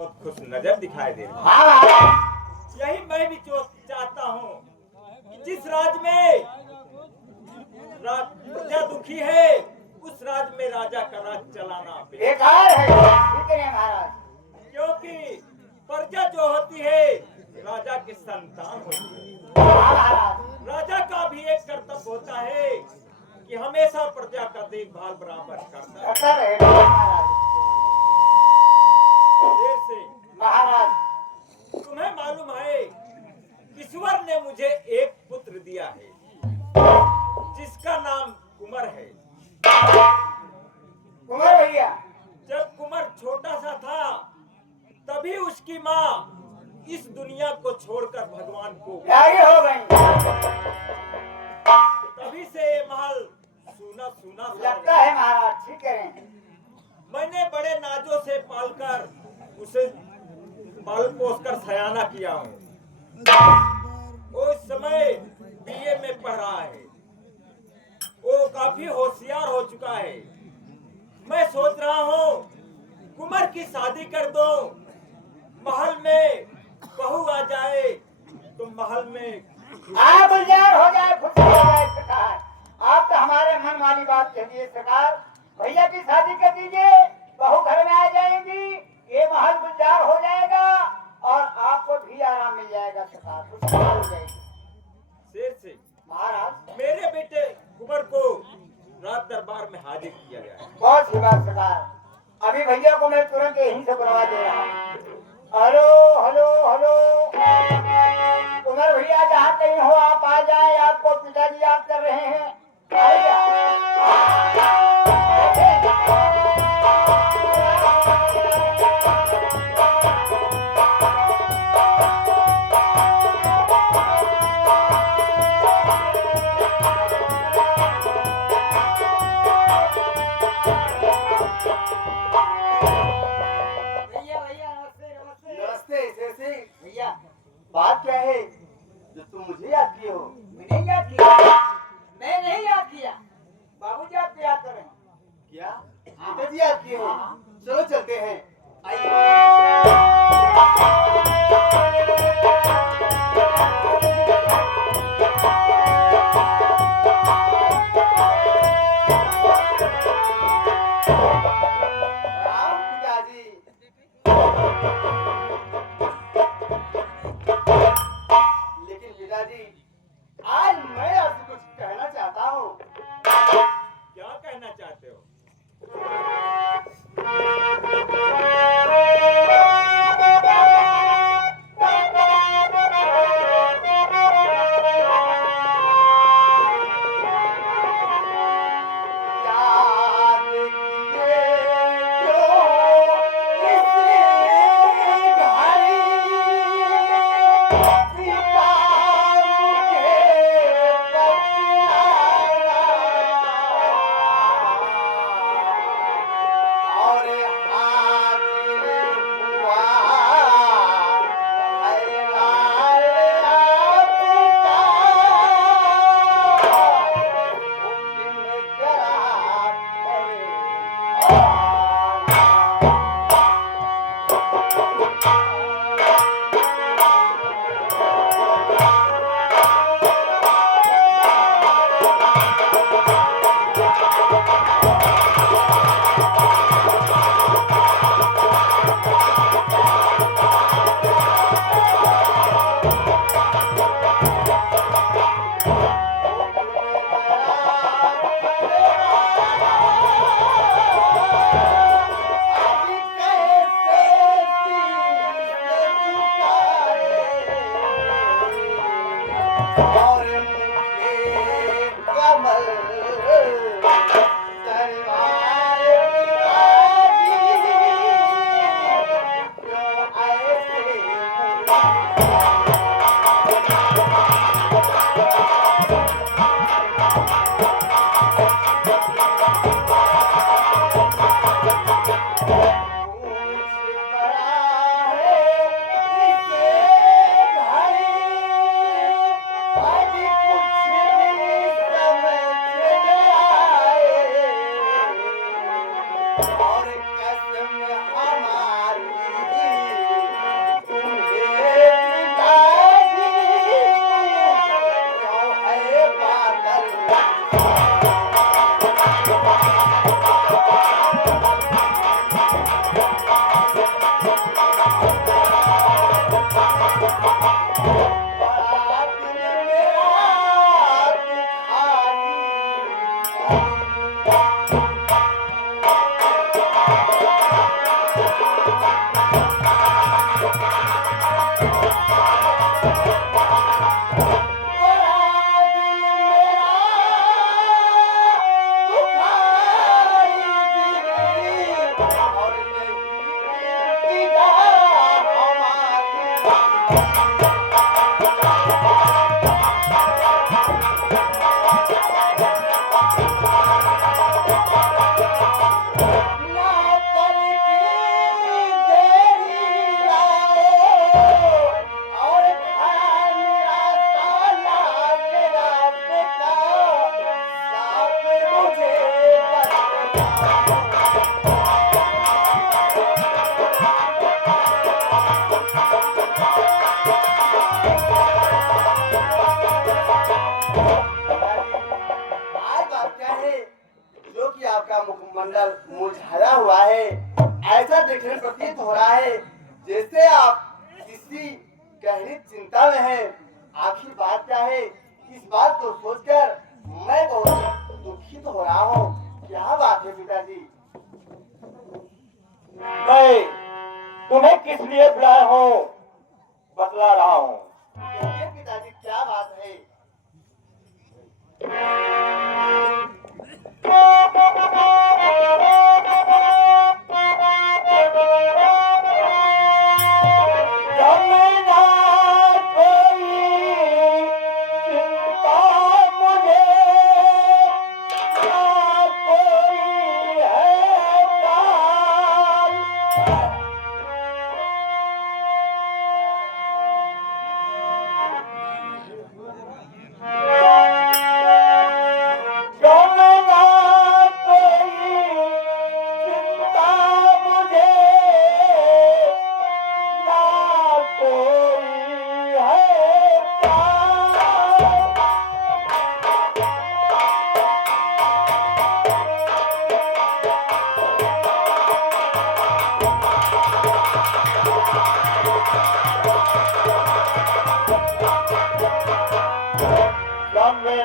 बहुत खुश नजर दिखाई दे रही हाँ है। यही मैं भी चाहता हूँ कि जिस राज में प्रजा दुखी है उस राज में राजा का राज चलाना बेकार है। ठीक है महाराज। क्योंकि प्रजा जो होती है राजा की संतान होती है। हाँ महाराज। राजा का भी एक कर्तव्य होता है कि हमेशा प्रजा का देखभाल बराबर करता है। करता रहेगा महाराज। जैसे महाराज तुम्हें मालूम है ईश्वर ने मुझे एक पुत्र दिया है जिसका नाम कुंवर है। कुंवर भैया जब कुंवर छोटा सा था तभी उसकी माँ इस दुनिया को छोड़कर भगवान को आगे हो गई। तभी से ये महल सूना सूना सा लगता है महाराज। ठीक है। मैंने बड़े नाजों से पालकर उसे पाल पोस कर सयाना किया हूँ। वो इस समय बीए में पढ़ रहा है। वो काफी होशियार हो चुका है। मैं सोच रहा हूँ कुंवर की शादी कर दो, महल में बहू आ जाए तो महल में गुलजार हो जाए, खुशी हो जाए सरकार। आप तो हमारे मन वाली बात कह दिए सरकार। भैया की शादी कर दीजिए, बहू घर में आ जाएंगी, ये महल गुलजार हो जाएगा और आपको भी आराम मिल जाएगा सरकार। खुशी हो जाएगी। शेर से महाराज मेरे बेटे कुंवर को रात दरबार में हाजिर किया जाए। बहुत सी बात सरकार। अभी भैया को मैं तुरंत यहीं से बुलवा दे रहा हूँ। हेलो हेलो हेलो कुंवर भैया जहाँ कहीं हो आप आ जाए, आपको पिताजी याद कर रहे हैं। बात क्या है जो तुम मुझे याद किए हो? मैंने याद किया। मैं नहीं याद किया, बाबूजी आपको याद कर रहे हैं। क्या पिताजी याद किए हो? चलो चलते हैं। पिताजी लेकिन पिताजी आज मैं आपसे कुछ कहना चाहता हूँ। क्या कहना चाहते हो? और कसम हमारी आज बात क्या है जो कि आपका मुखमंडल मुरझाया हुआ है। ऐसा देखने प्रतीत हो रहा है जैसे आप किसी गहरी चिंता में हैं। आखिर बात क्या है, इस बात को सोचकर मैं बहुत दुखित हो रहा हूँ। क्या बात है पिताजी? मैं तुम्हें किस लिए बुलाया हूँ बतला रहा हूँ। कहिए पिताजी, क्या बात है?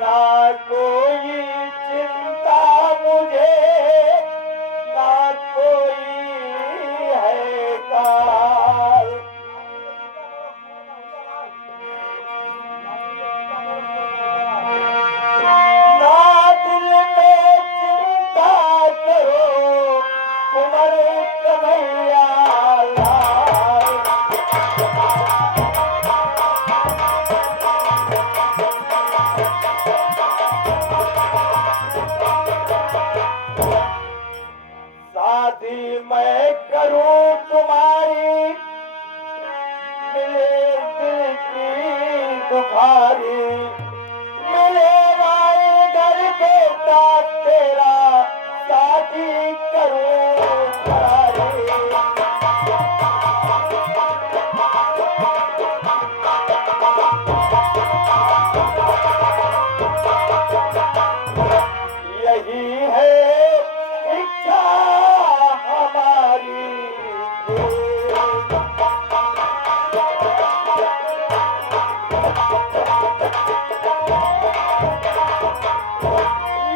ना कोई चिंता मुझे, ना कोई है काल। ना दिल में चिंता करो कुंवर कन्हैया लाल। शादी मैं करूं तुम्हारी, मिले दिल की दुखारी, मिलेगा इधर बेटा तेरा, शादी करूं तुम्हारी। यही है इच्छा हमारी।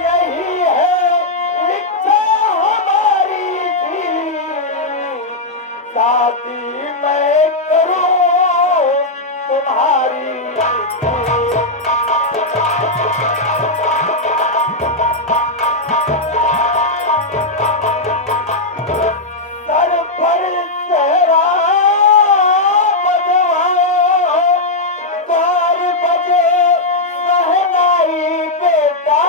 यही है इच्छा हमारी थी, शादी मैं करूं तुम्हारी। सर पर सेहरा बंधवाओ, द्वार बजे शहनाई बेटा,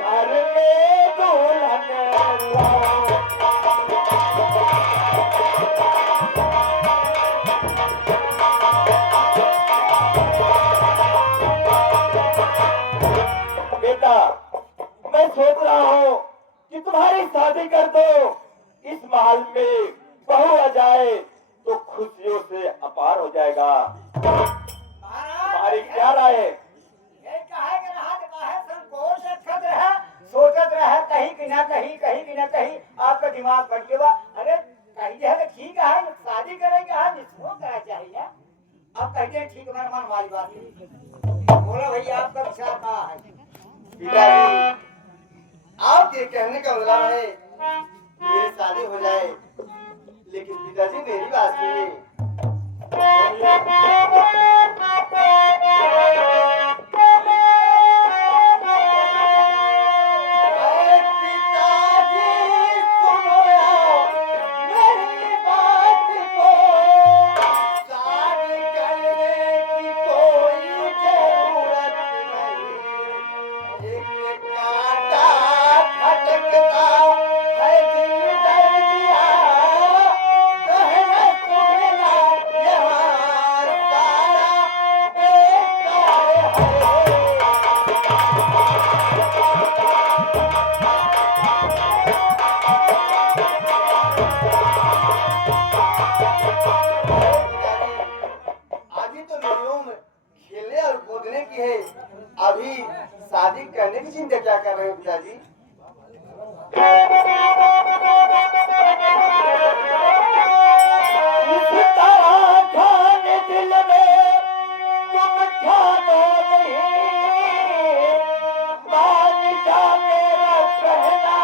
घर में दुल्हन लाओ। बेटा, मैं सोच रहा हूँ कि तुम्हारी शादी कर दो। इस महल में बहू आ जाए तो खुशियों से अपार हो जाएगा। तुम्हारी क्या राय है? ये काहे के रहत काहे संकोच रखत रहे, सोचत रहे कहीं कि ना कहीं, कहीं कि ना कहीं आपका दिमाग भटके बा। अरे कहीं है तो ठीक है, शादी करेंगे हम इसको करना चाहिए। अब कहते हैं ठीक है, मन वाली बात नहीं। बोलो भैया आपका विचार क्या है? पिताजी, आपके कहने का मतलब है मेरी शादी हो जाए, लेकिन पिताजी मेरी बात सुनिए। अरे पिताजी सुनो मेरी बात को, शादी शादी करने की चिंता क्या कर रहे हो पिताजी? दिल में तुम ठानो नहीं, मान जा मेरा कहना,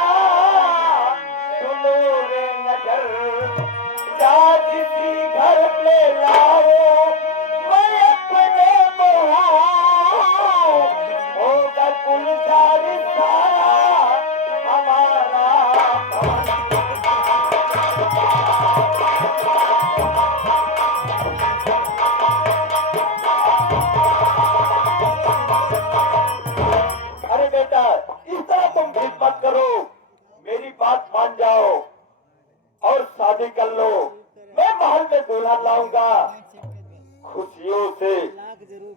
सुनो रे नजर, शादी सी घर पे लाओ, मैं अपने बुलाऊं, होगा गुलजार सारा हमारा। अरे बेटा, इस तरह तुम जिद मत करो, मेरी बात मान जाओ और शादी कर लो। मैं महल में दूल्हा लाऊंगा, खुशियों से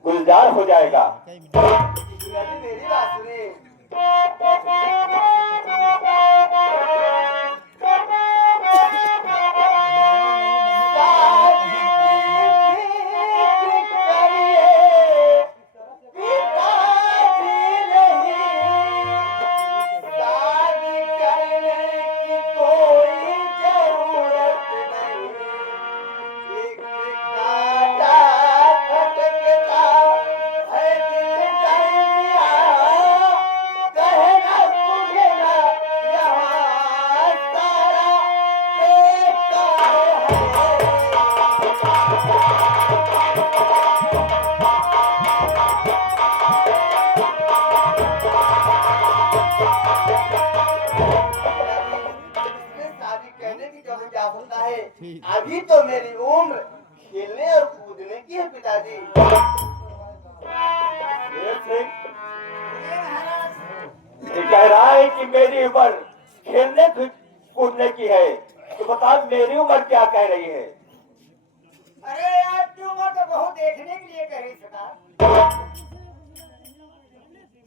गुलजार हो जाएगा। पिताजी मेरी बात सुनिए। अभी तो मेरी उम्र खेलने और कूदने की है पिताजी। ये कह रहा है कि मेरी उम्र खेलने कूदने की है, तो बता मेरी उम्र क्या कह रही है? अरे यार की उम्र तो बहुत देखने के लिए कह रही सरकार।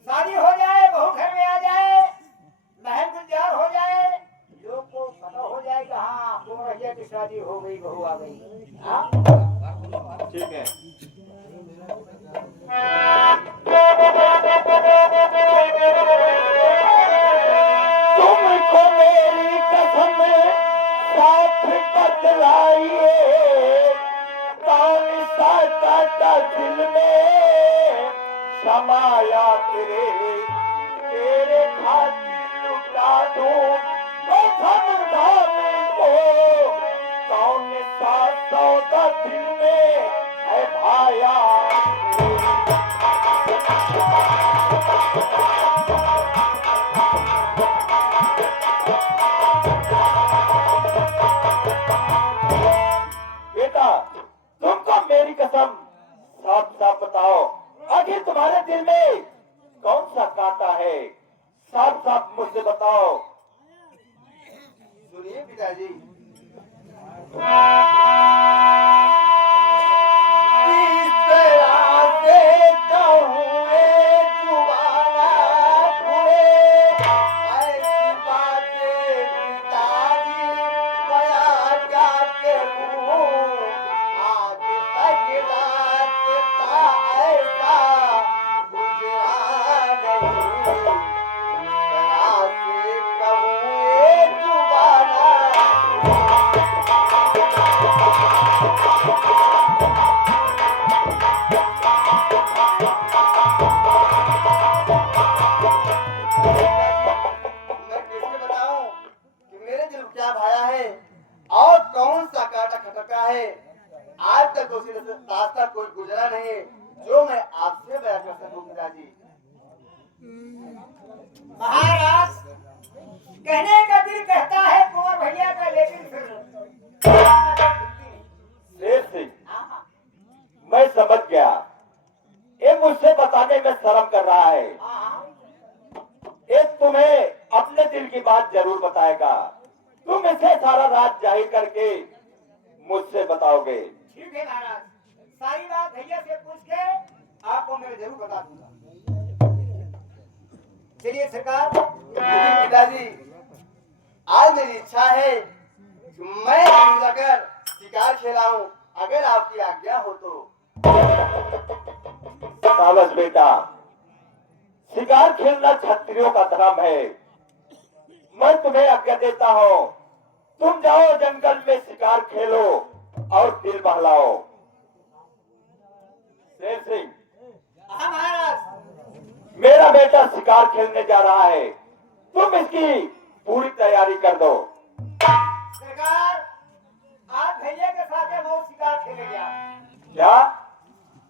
शादी हो जाए, बहू घर में आ जाए, महल गुलजार हो जाए, लोग को पता हो जाएगा हाँ तुम रहिया की शादी हो गई, बहू आ गई। हाँ ठीक है। तुमको मेरी कसम साथ बतलाइए, कौन सा काटा दिल में समाया तेरे खातिर लुटा दूं मैं धमधामे को, कौन सा सौदा दिल में है भाया। बेटा तुमको मेरी कसम साफ साफ बताओ, आखिर तुम्हारे दिल में कौन सा कांटा है? साफ साफ मुझसे बताओ। सुनिए पिताजी, इस तरह से कहूँ जुबाना खुले, ऐसी बातें पिताजी बयान क्या करूँ, आज तक रास्ता ऐसा गुजरा नहीं, तरह से कहूँ जुबाना। मैं कैसे बताऊं कि मेरे दिल क्या भाया है और कौन सा कांटा खटका है? आज तक उसी रास्ता कोई गुजरा नहीं है जो मैं आपसे बयां कर सकूं पिताजी। महाराज कहने का दिल कहता है कुंवर भैया का, लेकिन शेर सिंह मैं समझ गया, ये मुझसे बताने में शर्म कर रहा है। ये तुम्हें अपने दिल की बात जरूर बताएगा, तुम इसे सारा रात जाहिर करके मुझसे बताओगे। ठीक है महाराज, सारी बात भैया से पूछ के आपको मैं जरूर बता दूंगा। चलिए सरकार। लेकिन पिताजी आज मेरी इच्छा है कि मैं जाकर शिकार खेलाऊं, अगर आपकी आज्ञा हो तो। शाबाश बेटा, शिकार खेलना क्षत्रियों का धर्म है। मैं तुम्हें आज्ञा देता हूँ, तुम जाओ जंगल में शिकार खेलो और दिल बहलाओ। शेर सिंह, हाँ महाराज। मेरा बेटा शिकार खेलने जा रहा है, तुम इसकी पूरी तैयारी कर दो। सरकार, आज भैया के साथ वो शिकार खेले गया। क्या?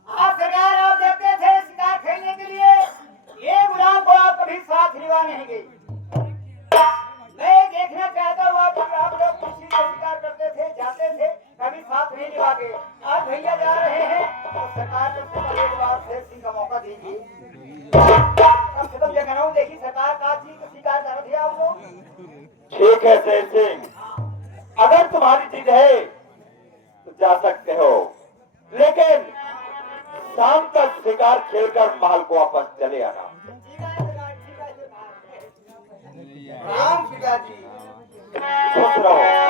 आज सरकार आप देखते थे शिकार खेलने के लिए ये गुलाम को आप कभी साथ लिवा नहीं गई। मैं देखना चाहता हूँ आप लोग खुशी से शिकार करते थे, जाते थे, कभी साथ नहीं लिवा गए। आज भैया जा रहे हैं तो सरकार को एक बार शेर सिंह का मौका दीजिए। कम से कम ये कह रहा हूँ, देखिए सरकार का चीज शिकार कर रहे थे आप लोग। ठीक है शेर सिंह, अगर तुम्हारी जिद है तो जा सकते हो, लेकिन शाम तक शिकार खेलकर महल को वापस चले आना। ठीक है सरकार, ठीक है सरकार। राम पिताजी। खुश रहो।